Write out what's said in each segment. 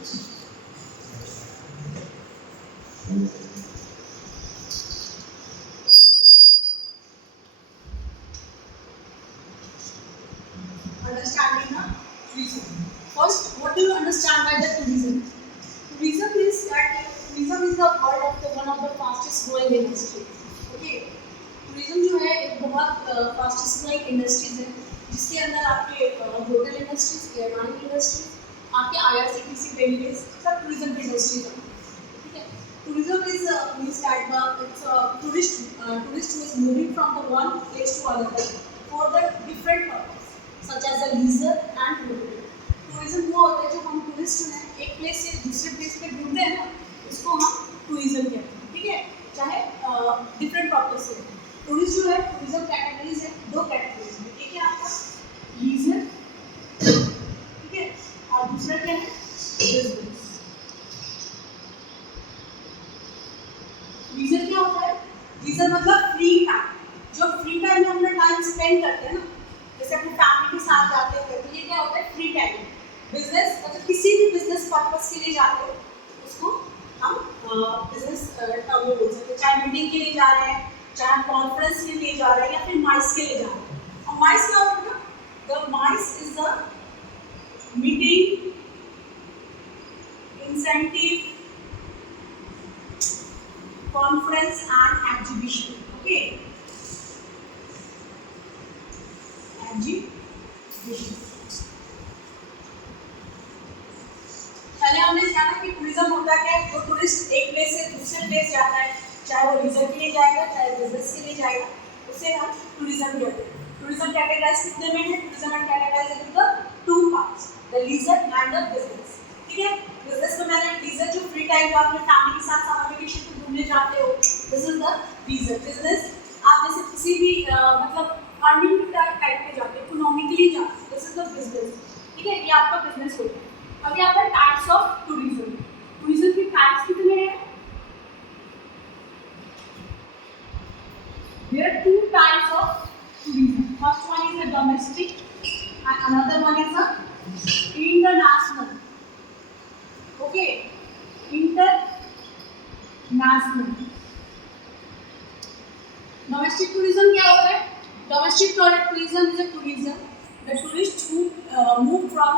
Understanding the tourism. First, what do you understand by the tourism? Tourism is that tourism is the part of the one of the fastest growing industry. Okay, tourism जो है एक बहुत fastest growing industries है, जिसके अंदर आपके hotel industries, airline industries, आपके IRCTC railways सब tourism की इंडस्ट्रीज है. ठीक है, tourism is means that it's a tourist who is moving from the one place to another for the different purpose such as a leisure and tourism. Tourism वो होता है जो हम टूरिस्ट जो है एक प्लेस से दूसरे प्लेस पे घूमते हैं ना, इसको हम टूरिज्म कहते हैं. ठीक है, चाहे डिफरेंट पर्पस से. टूरिस्ट जो है टूरिज्म कैटेगरीज है, दो कैटेगरीज है. एक है आपका लीजर, ठीक है, और दूसरा क्या है बिजनेस. लीजर क्या होता है? लीजर मतलब फ्री टाइम. जो फ्री टाइम में हम टाइम स्पेंड करते हैं ना, जैसे अपनी फैमिली के साथ जाते हैं, तो ये क्या होता है? Free time. बिजनेस मतलब किसी भी बिजनेस पर्पस के लिए जाते हो उसको हम बिजनेस टर्म में बोल सकते हैं. चाहे मीटिंग के लिए जा रहे हैं, चाहे कॉन्फ्रेंस के लिए जा रहे हैं, या फिर माइस के लिए जा रहे हैं. और माइस क्या होता है? The mice is the meeting incentive conference and exhibition. Okay, exhibition. पहले हमने जाना कि टूरिज्म होता क्या है. जो टूरिस्ट एक प्लेस से दूसरे प्लेस जाता है, चाहे वो लीजर के लिए जाएगा, चाहे बिजनेस के लिए जाएगा, उसे हम टूरिज्म कहते हैं. टूरिज्म कैटेगराइज कितने में है? Tourism and categorize into the two parts, the leisure and the business. ठीक है, बिजनेस में मैंने लीजर जो फ्री टाइम आप अपने फैमिली के साथ समर वेकेशन पे घूमने जाते हो, this is the leisure. Business आप जैसे किसी भी मतलब अर्निंग टाइप पे जाते हो, इकोनॉमिकली जाते हो, दिस इज द बिजनेस. ठीक है, ये आपका बिजनेस होता है. अभी आता है टाइप्स ऑफ टूरिज्म. टूरिज्म की टाइप्स कितने हैं? There are two types of tourism. First one is a domestic and another one is a international. Okay, international. Domestic tourism क्या होता है? Domestic tourism is a tourism the tourists who move from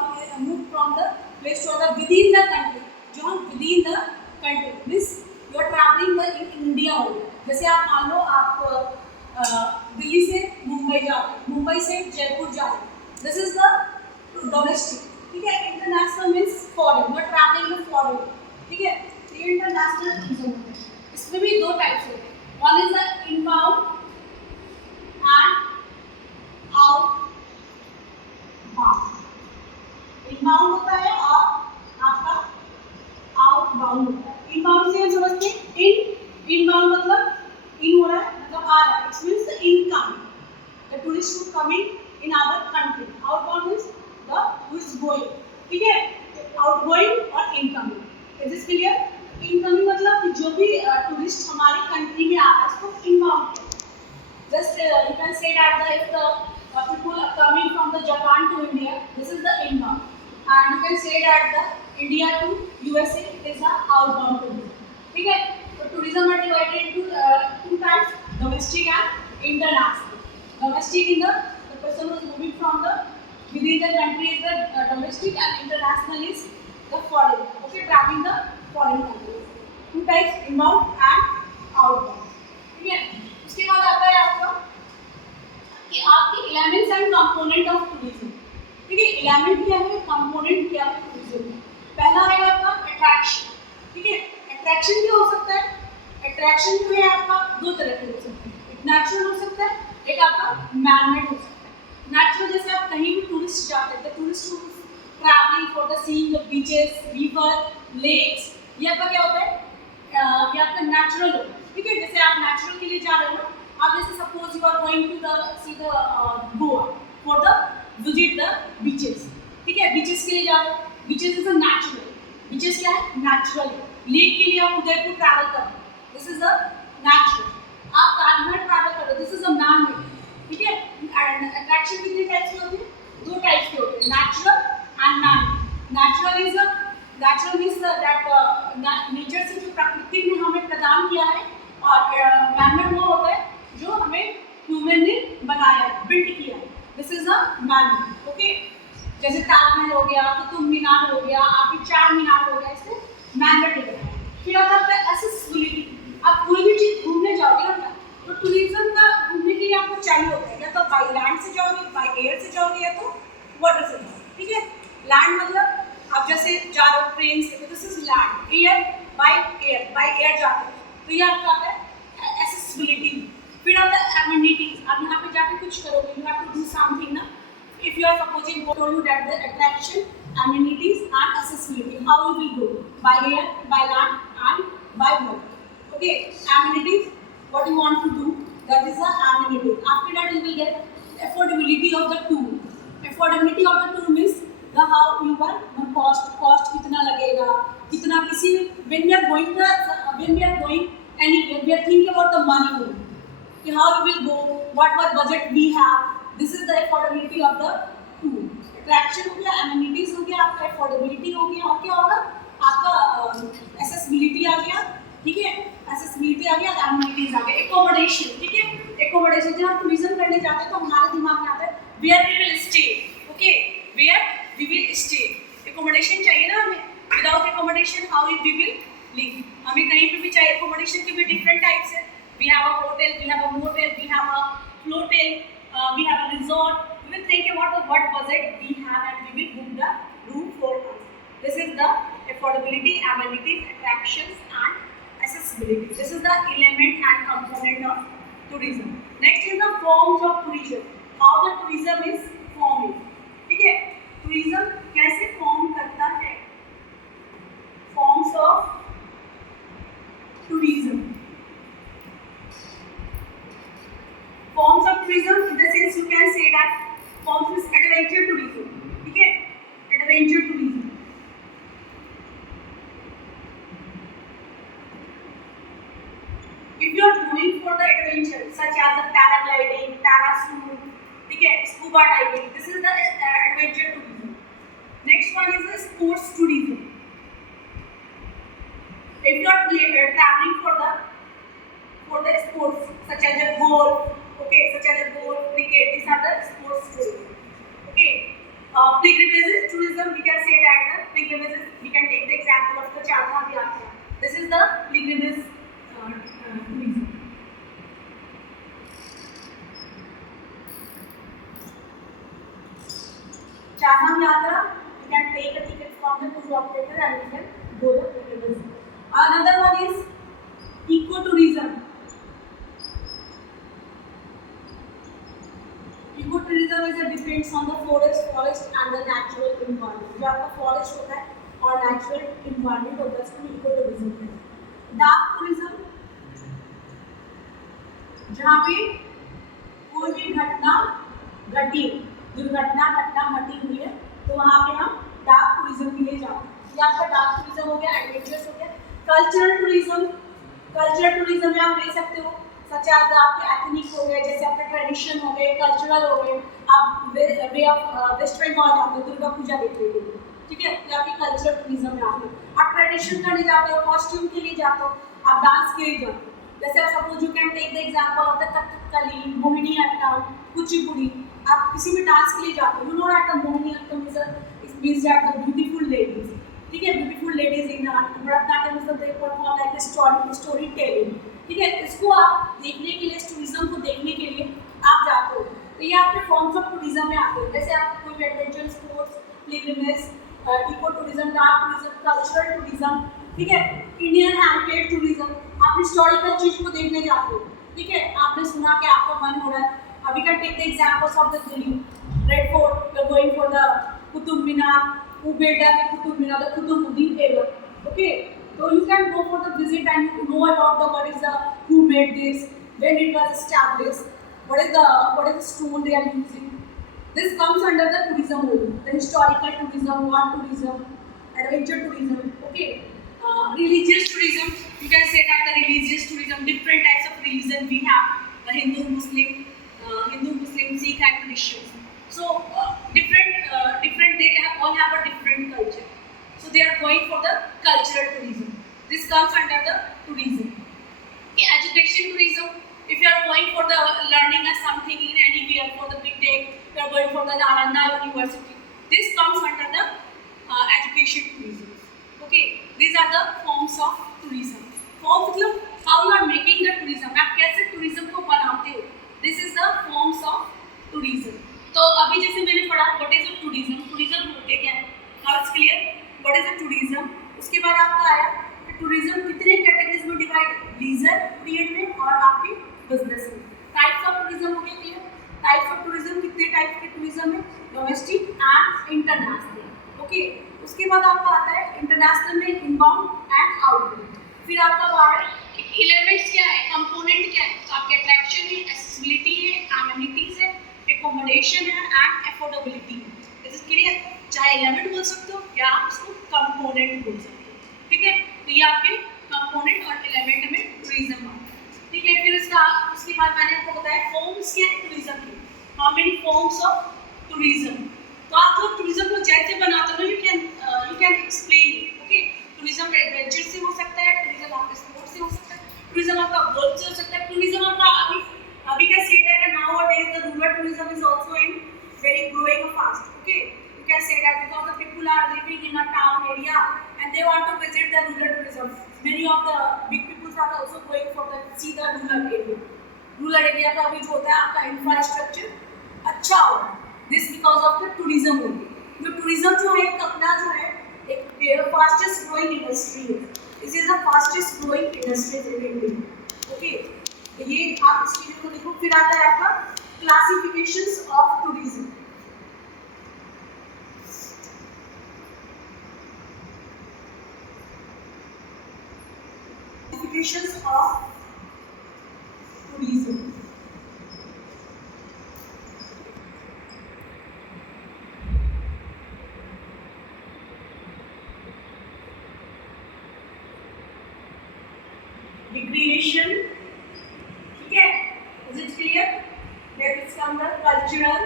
the place to other within the country. जो हम within the country means you are traveling in India only. जैसे आप मान लो आप दिल्ली से मुंबई जा रहे हैं, मुंबई से जयपुर जा रहे हैं, दिस इज द डोमेस्टिक. ठीक है, international means foreign, not travelling in foreign. ठीक है, ये इंटरनेशनल टूरिज्म होता है. इसमें भी दो टाइप्स होते हैं. One is the inbound and outbound. Inbound होता है और आपका आउटबाउंड होता है. इनबाउंड से हम समझते हैं इनबाउंड मतलब इन हो रहा है, मतलब आ रहा है. It means the income, the tourist who coming in our country. Outbound means the who is going. ठीक है, आउटगोइंग और incoming. Is this clear? Incoming मतलब जो भी टूरिस्ट हमारे कंट्री में आ रहा है उसको inbound. Just you can say that the if the people are coming from the Japan to India, this is the inbound, and you can say that the India to USA is the outbound tourism. ठीक है, तो tourism are divided into two types, domestic and international. Domestic in the person who is moving from the within the country is the domestic, and international is the foreign. Okay, traveling the foreign countries. Two types, inbound and outbound. ठीक है, उसके बाद आता है आपका कि आपके elements and component of tourism. ठीक है, एलिमेंट क्या है, कंपोनेंट क्या है टूरिज्म में. पहला है आपका अट्रैक्शन. ठीक है, अट्रैक्शन क्या हो सकता है? अट्रैक्शन जो है आपका दो तरह के हो सकते हैं. एक नेचुरल हो सकता है, एक आपका मैनमेड हो सकता है. नेचुरल जैसे आप कहीं भी टूरिस्ट जाते हैं, tourist travelling for the seeing the beaches, river, lakes, ये आपका क्या होता है? ये आपका नेचुरल होता है. ठीक है, जैसे आप नेचुरल के लिए जा रहे हो ना, आप जैसे suppose you are going to the see the Goa for the visit the beaches. ठीक है, बीचेस के लिए जा रहे हो, beaches is a natural. Beaches क्या है? नेचुरल. लेक के लिए आप उदयपुर ट्रैवल कर रहे हो, दिस इज अ नेचुरल. आप ताजमहल ट्रैवल कर रहे हो, this is a man made. ठीक है, अट्रैक्शन कितने टाइप्स के होते हैं? दो टाइप्स के होते हैं, natural and man. Natural is a natural means that nature से जो प्रकृति ने हमें प्रदान किया है, और मैन वो होता है जो हमें ह्यूमन ने बनाया है, बिल्ड किया है। This is a man. Okay, जैसे ताजमहल हो गया, कुतुब मीनार हो गया, आपकी चार मीनार हो गया, इससे मैनमेड बनाया है। फिर आता है एक्सेसिबिलिटी। आप कोई भी चीज़ घूमने जाओगे ना, तो टूरिज्म का घूमने के लिए आपको चाहिए होता है, या तो बाई लैंड से जाओगे, बाई एयर से जाओगे, या तो वाटर से जाओगे। ठीक है, लैंड मतलब आप जैसे जा रहे हो ट्रेन से, तो this is land. Air by air जाते हो, तो ये आपका आता है एक्सेसिबिलिटी। फिर आता है एमिनिटीज। आप यहाँ पे जाके कुछ करोगे, you have to do something ना। If you are supposing told you that the attraction, amenities and accessibility, how you will go? By air, by land and by water. Okay, amenities, what you want to do, that is the amenities. After that you will get affordability of the tour. Affordability of the tour means the how you are, the cost कितना लगेगा, कितना किसी when we are going anywhere, we are thinking about the money only, how we will go, what budget we have. This is the affordability of the tour. Attraction हो गया, amenities हो गया, आपका affordability हो गया, और क्या होगा आपका एक्सेसिबिलिटी आ गया। ठीक है, एक्सेसिबिलिटी आ गया, एमिनिटीज आ गया। एकोमोडेशन, ठीक है, एकोमोडेशन जब हम टूरिज्म करने जाते हैं तो हमारे दिमाग में आता है where we will stay. Okay, where we will stay, accommodation चाहिए ना हमें। Without accommodation how we will live. हमें कहीं पे भी चाहिए। एकोमोडेशन के भी डिफरेंट टाइप्स है। We have a hotel, we have a motel, we have a floatel, we have a resort. We will think about what budget we have and we will book the room for us. This is the affordability, amenities, attractions and accessibility. This is the element and component of tourism. Next is the forms of tourism. How the tourism is forming. ठीक है, tourism कैसे form करता है? Forms of tourism. Forms of tourism, in the sense you can say that forms is adventure tourism. ठीक है, adventure tourism. If you are going for the adventure such as the paragliding, parasailing, ठीक है, scuba diving, this is the adventure tourism. Next one is the sports tourism. If you are traveling for the sports such as a golf, okay, such as a golf, cricket, these are the sports tourism. Okay, pilgrimage tourism, we can say that the pilgrimage, we can take the example of the Char Dham Yatra. This is the pilgrimage tourism. Char Dham Yatra, we can take a ticket from the tour operator and we can go the pilgrimage. Another one is ecotourism. Ecotourism is depends on the forest and the natural environment. जो आपका forest होता है और natural environment होता है, उसको ecotourism कहते हैं। Dark tourism, जहाँ पे कोई भी घटना घटी, दुर्घटना घटी हुई है, तो वहाँ पे हम डार्क टूरिज्म के लिए जाते हैं। ये आपका डार्क टूरिज्म हो गया, एडवेंचर्स हो गया। कल्चरल टूरिज्म में आप ले सकते हो सच एज आपके एथनिक हो गए, जैसे आपके ट्रेडिशन हो गए, कल्चरल हो गए। आप वे ऑफ वेस्ट बंगाल जाते हो दुर्गा पूजा देखने के लिए, ठीक है, ये आपकी कल्चरल टूरिज्म में आते हो। आप ट्रेडिशन करने जाते हो, कॉस्ट्यूम के लिए जाते हो, आप डांस के लिए जाते हो। जैसे आप suppose you can take the example of the Kathakali, Mohini Attam, Kuchipudi. आप किसी भी डांस के लिए जाते हो, you know that the Mohini Attam is means that the beautiful ladies, ठीक है, beautiful ladies in Bharatanatyam is the perform like story telling, ठीक है। इसको आप देखने के लिए, इस टूरिज्म को देखने के लिए आप जाते हो, तो ये आपके फॉर्म्स ऑफ टूरिज्म में आते हैं। जैसे आप कोई adventure sports, pilgrimage, eco tourism, dark tourism, cultural tourism, ठीक है, इंडियन हेरिटेज टूरिज्म, आप हिस्टोरिकल चीज को देखने जाते हो, ठीक है। आपने सुना कि आपका मन हो रहा है, अभी can take the examples of the Delhi red fort, you are going for the Qutub Minar, who built the Qutub Minar, the Qutbuddin Airbag, okay. So you can go for the visit and know about the what is the who made this, when it was established, what is the stone they are using. This comes under the tourism only, the historical tourism, war tourism, adventure tourism, okay. Religious tourism, you can say that the religious tourism, different types of religion we have, the Hindu, Muslim, Sikh and Christian. So different they all have a different culture. So they are going for the cultural tourism. This comes under the tourism. Okay, education tourism. If you are going for the learning of something in anywhere for the BTech, you are going for the Nalanda University. This comes under the education tourism. Okay, these are the forms of tourism. Form मतलब how you are making the tourism. आप कैसे tourism को बनाते हो. This is the forms of tourism. तो अभी जैसे मैंने पढ़ा what is the tourism. Tourism होते क्या है? Now it's clear. What is the tourism? उसके बाद आपका आया कि tourism कितने कैटेगरीज में डिवाइड, लीजर पीरियड में और आपके बिजनेस में. टाइप्स ऑफ टूरिज्म हो गए क्लियर. टाइप्स ऑफ टूरिज्म कितने टाइप के टूरिज्म है, डोमेस्टिक एंड इंटरनेशनल. ओके, उसके बाद आपका आता है इंटरनेशनल में इनबाउंड एंड आउटबाउंड. फिर आपका बाहर एलिमेंट्स क्या है, कंपोनेंट क्या है, तो आपके अट्रैक्शन है, एक्सेसिबिलिटी है, एमिनिटीज है, एकोमोडेशन है एंड अफोर्डेबिलिटी है. This is clear. चाहे एलिमेंट बोल सकते हो या आप इसको कंपोनेंट बोल सकते हो. ठीक है, तो ये आपके कंपोनेंट और एलिमेंट में टूरिज्म आता है. ठीक है, फिर उसके बाद मैंने आपको बताया फॉर्म्स क्या है टूरिज्म के. How many forms of tourism. तो आप जो टूरिज्म को जैसे बनाते हो you can explain it. Okay, tourism adventure से हो सकता है, टूरिज्म आपके स्पोर्ट से हो सकता है, टूरिज्म आपका वर्क से हो सकता है, टूरिज्म आपका अभी का स्टेट है nowadays the rural tourism is also in very growing fast. Okay, you can say that because the people are living in a town area and they want to visit the rural tourism. Many of the big people are also going for the see the rural area. Rural area का अभी जो होता है आपका infrastructure अच्छा हो रहा है. This because of the tourism only. जो tourism जो है अपना जो है एक fastest growing industry है. This is the fastest growing industry in India. Okay, तो ये आप इस चीज को देखो. फिर आता है आपका classifications of tourism. Classifications of tourism. Recreation, ठीक है, is it clear? Next comes the cultural,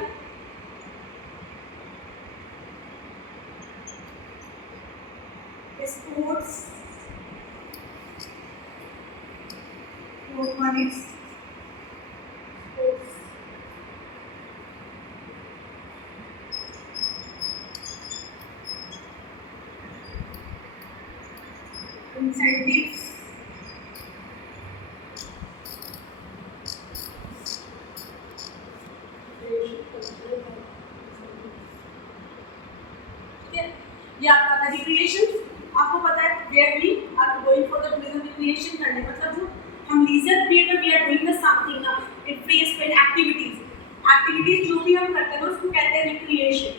sports, fourth one is sports, incentives, ये आपका था रिक्रिएशन. आपको पता है where we are going for the tourism. Recreation करने मतलब जो हम लीजर पीरियड में we are doing the something in free space activities जो भी हम करते हैं उसको कहते हैं रिक्रिएशन.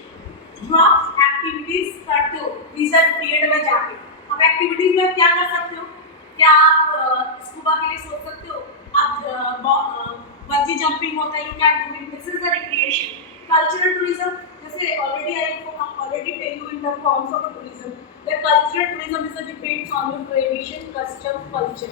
जो आप एक्टिविटीज करते हो लीजर पीरियड में जाके, अब एक्टिविटीज में क्या कर सकते हो, क्या आप स्कूबा के लिए सोच सकते हो, आप बंजी जंपिंग होता है, you can do it. This is the recreation. Cultural tourism जैसे already I already tell you in the forms of a tourism. The cultural tourism is depends on your tradition, custom, culture.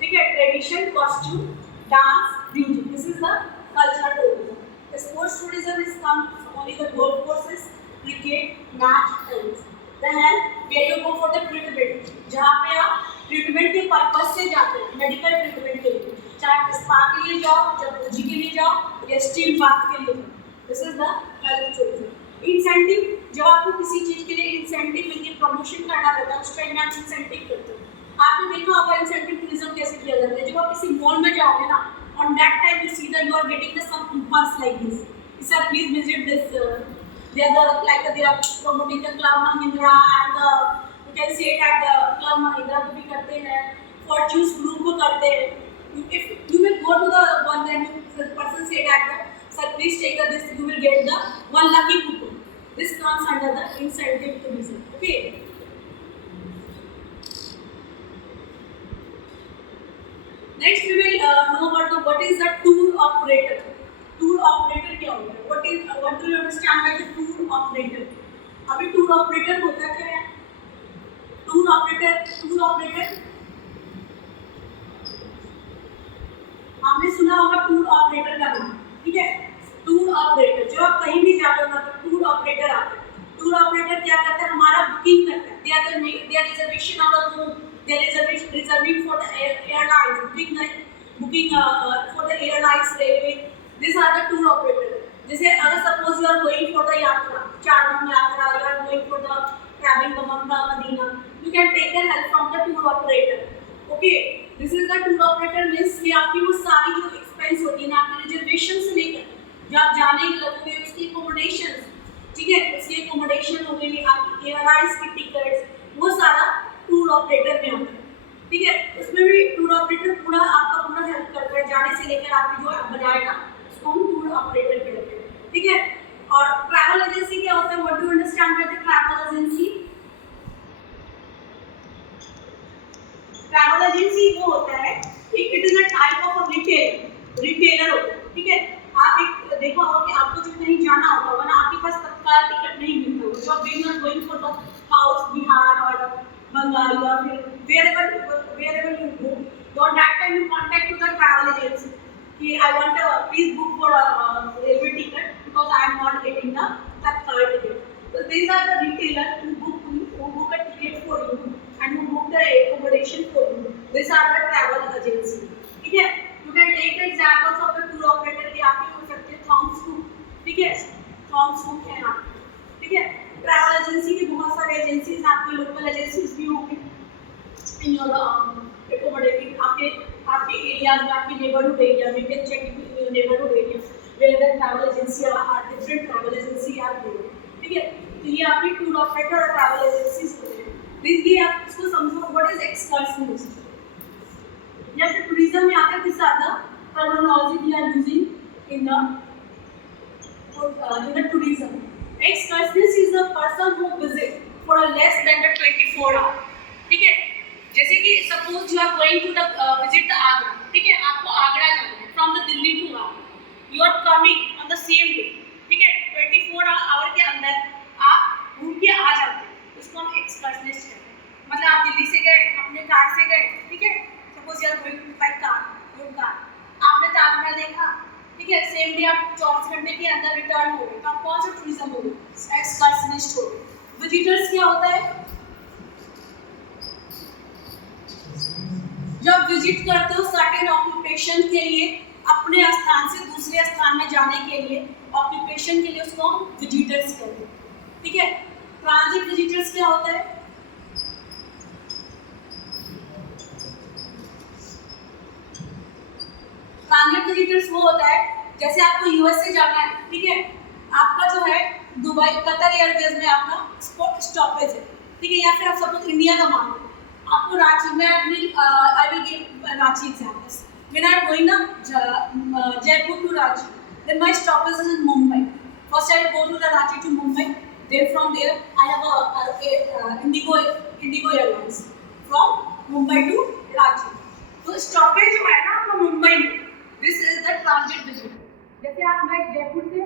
ठीक है, tradition, costume, dance, music. This is the cultural tourism. The sports tourism is comes only the golf courses, cricket, match, tennis. The health where you go for the treatment. जहाँ पे आप treatment के purpose से जाते हैं, medical treatment के लिए, चाहे spa के लिए जाओ, जब के लिए जाओ या steel bath के लिए जाओ. This is the health tourism. Incentive, जब आपको किसी चीज के लिए इंसेंटिव मिलके प्रमोशन करना रहता है उस टाइम में आप इंसेंटिव करते हो. आपने देखा होगा इंसेंटिव टूरिज्म कैसे किया जाता है. जब आप किसी मॉल में जाओगे ना, on that time you see that you are getting the some coupons like this. Sir please visit this, they are like they are promoting the club Mahindra and you can say that the club Mahindra को भी करते हैं, fortunes group को करते हैं. If you will go to the one then person say that sir please take this, you will get the one lucky coupon. This comes under the incentive tourism. Okay, next we will know about the what is the tour operator. Tour operator क्या होता है, what do you understand by the tour operator? अभी tour operator होता क्या है? tour operator आपने सुना होगा tour operator का नाम. ठीक है, टूर ऑपरेटर. जब आप कहीं भी जाते हो ना तो टूर ऑपरेटर आते हैं. टूर टूर ऑपरेटर क्या करता है, हमारा बुकिंग करता है, their reservation of the room, their reserving for the airlines, booking for the airlines, railway, this are the tour operator. जैसे अगर suppose you are going for the yatra, Char Dham Yatra, you are going for the travelling to Makkah, Medina, you can take the help from the tour operator. Okay, this is the tour operator means कि आपकी वो सारी जो expense होती है ना, आपके reservation से लेकर जब जाने लगोगे उसकी एकोमोडेशन, ठीक है, उसकी एकोमोडेशन हो गई, आपकी एयरलाइंस की टिकट्स, वो सारा टूर ऑपरेटर में होता है, ठीक है। उसमें भी टूर ऑपरेटर पूरा आपका पूरा हेल्प करता है, जाने से लेकर आपकी जो बनाएगा उसको हम टूर ऑपरेटर कहते हैं, ठीक है। और ट्रैवल एजेंसी क्या होता है, what do you understand by the travel agency? Travel agency वो होता है कि it is a type of retailer होता है, ठीक है। आप एक देखो होगा कि आपको जब कहीं जाना होगा वरना आपके पास तत्काल टिकट नहीं मिलता होगा, जब we are going for the house Bihar और बंगाल या फिर wherever you go, so that time you contact to the travel agency कि I want please book for a railway ticket because I am not getting the tatkal ticket. So these are the retailers who book a ticket for you and who book the accommodation for you. These are the travel agency. ठीक है? You can take the examples of the tour operator कि आप हो सकते हैं Thom's Cook, ठीक है? Thom's Cook है आप, ठीक है? ट्रैवल एजेंसी की बहुत सारे एजेंसीज, आपके लोकल एजेंसीज भी होंगे इन योर accommodating आपके एरियाज में, आपके नेबरहुड एरिया में, can check in neighbourhood area where the travel agency are different travel agency are there, ठीक है। तो ये आपके टूर ऑपरेटर और ट्रैवल एजेंसीज होते हैं। दिस ये आप इसको समझो, व्हाट इज एक्सकर्शनिस्ट या फिर टूरिज्म में आकर किस ज़्यादा terminology we are using in the tourism. Excursionist is the person who visit for less than the 24 hour, ठीक है। जैसे कि suppose you are going to the visit the Agra, ठीक है, आपको आगरा जाना है from the Delhi to Agra, you are coming on the same day, ठीक है, 24 आवर के अंदर आप घूम के आ जाते हैं, उसको हम एक्सकर्शनिस्ट कहते हैं। मतलब आप दिल्ली से गए, अपने कार से गए, ठीक है, suppose you are going by car, your car, आपने ताजमहल देखा, ठीक है, सेम डे आप 24 घंटे के अंदर रिटर्न हो गए, तो आप कौन सा टूरिज्म हो गए? एक्सकर्शनिस्ट हो गए। विजिटर्स क्या होता है? जब विजिट करते हो सर्टेन ऑक्यूपेशन के लिए, अपने स्थान से दूसरे स्थान में जाने के लिए, ऑक्यूपेशन के लिए, उसको हम विजिटर्स कहते हैं, ठीक है। ट्रांजिट विजिटर्स क्या होता है? ट्रांजिट विजिटर्स वो होता है जैसे आपको यूएस से जाना है, ठीक है, आपका जो है दुबई कतर एयरवेज में आपका स्टॉपेज है, ठीक है, या फिर आप सपोज इंडिया का मान लो, आपको रांची में I will give Ranchi examples. When I am going ना Jaipur to Ranchi, then my stoppage is in Mumbai. First I go to the Ranchi to Mumbai, then from there I have a IndiGo airlines from Mumbai to Ranchi. तो stoppage जो है ना आपका मुंबई में, this is the transit visit. जैसे आप मैं जयपुर से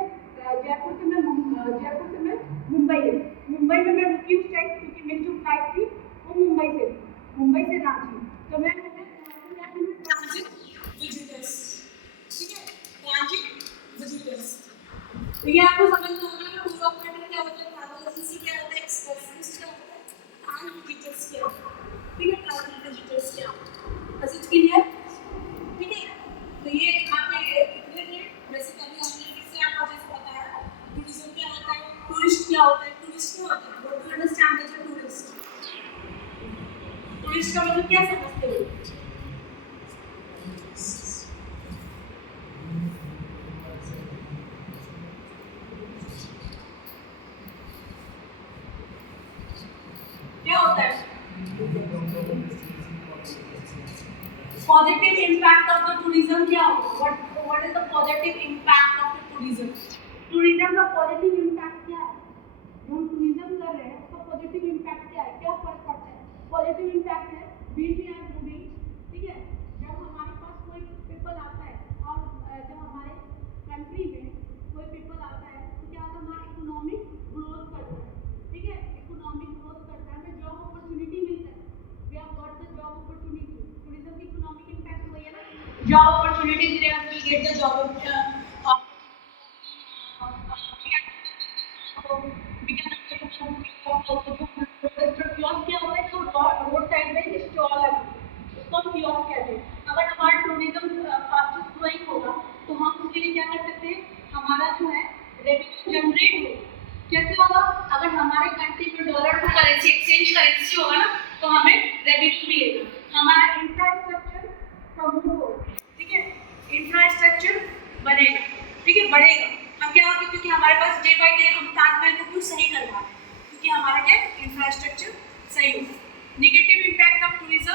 मैं मुंबई है, मुंबई में मैं रुकी उस टाइम क्योंकि मेरी जो फ्लाइट थी वो मुंबई से रांची, तो मैं ट्रांजिट विजिटर्स, ठीक है, ट्रांजिट विजिटर्स। तो ये आपको समझ में होगा कि टूर ऑपरेटर क्या होता है, ट्रैवल एजेंसी क्या होता है, एक्सकर्शनिस्ट क्या होता है, एंड विजिटर्स क्या होता है, ठीक है, ट्रैवल विजिटर्स क्या होता है। बस इट्स क्लियर, ठीक है। तो ये आपके बेसिकली हमने किससे आपको जैसे बताया टूरिज्म क्या होता है, टूरिस्ट क्या होता है, टूरिस्ट क्या होता है, what do you understand as a tourist? Tourist का मतलब क्या समझते हो? क्या होता है? Positive impact of the tourism क्या होगा? What is the positive impact of the tourism? Tourism का पॉजिटिव इम्पैक्ट क्या है? जो हम टूरिज्म कर रहे हैं उसका पॉजिटिव इम्पैक्ट क्या है, क्या फर्क पड़ता है? पॉजिटिव इम्पैक्ट है ब्यूटी एंड मूविंग, ठीक है, जब हमारे पास कोई पीपल आता है और जब हमारे कंट्री में कोई पीपल आता है तो क्या होता है, हमारा इकोनॉमिक ग्रोथ करता है, ठीक है, इकोनॉमिक ग्रोथ करता है, हमें जॉब अपॉर्चुनिटी मिलता है, we have got the job opportunity. Tourism की इकोनॉमिक इम्पैक्ट वही है ना, जॉब अपॉर्चुनिटी दे रहे हैं, we get the job kiosk क्या होता है, जो रोड साइड में स्टॉल लगा उसको हम कियोस्क कहते हैं। अगर हमारा टूरिज्म फास्टेस्ट ग्रोइंग होगा तो हम उसके लिए क्या कर सकते हैं, हमारा जो है रेवेन्यू जनरेट हो। कैसे होगा, अगर हमारे कंट्री में डॉलर को करेंसी एक्सचेंज करेंसी होगा ना तो हमें रेवेन्यू मिलेगा, हमारा इंफ्रास्ट्रक्चर प्रमोट होगा, ठीक है, इंफ्रास्ट्रक्चर बनेगा, ठीक है, बढ़ेगा। हम क्या होगा, क्योंकि हमारे पास डे बाय डे हम ताजमहल को क्यों सही करवा रहे हैं, क्योंकि हमारा क्या इंफ्रास्ट्रक्चर सही होगा। Negative impact of tourism